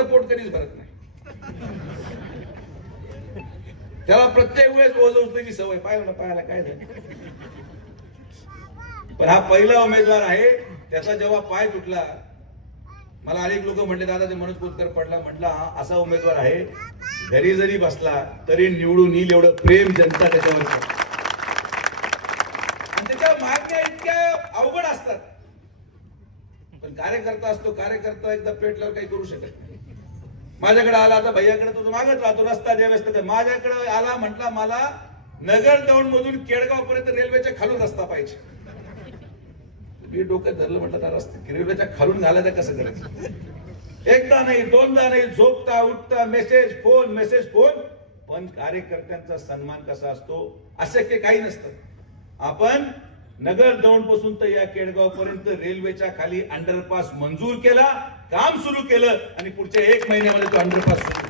कार्यकर्त्याचं पोट कधीच भरत नाही. त्याला प्रत्येक वेळेस ओझ उचलायची सवय पाहिलं ना पाहायला काय झालं. पण हा पहिला उमेदवार आहे त्याचा जेव्हा पाय तुटला मला अनेक लोक म्हणले दादा ते मनोज कोतकर पडला. म्हटला हा असा उमेदवार आहे. घरी जरी बसला तरी निवडून येईल एवढं प्रेम जनता त्याच्यावर त्याच्या मागण्या इतक्या अवघड असतात. पण कार्यकर्ता असतो कार्यकर्ता एकदा पेटल्यावर काही करू शकत नाही. माझ्याकडे आला आता भैयाकडे तुझं मागत राहतो रस्ता द्या व्यस्त माझ्याकडे आला म्हटला मला नगर दौंड मधून केडगाव पर्यंत रेल्वेच्या खालून रस्ता पाहिजे. मी डोकं धरलं म्हटलं त्या रस्ते रेल्वेच्या खालून घालायचं कसं करायचं? एकदा नाही दोनदा नाही झोपता उठता मेसेज फोन मेसेज फोन पण कार्यकर्त्यांचा सन्मान कसा असतो अशक्य काही नसतं. आपण नगर दौंडपासून तर या केडगाव पर्यंत रेल्वेच्या खाली अंडरपास मंजूर केला काम सुरू केलं आणि पुढच्या एक महिन्यामध्ये तो अंडरपास सुरू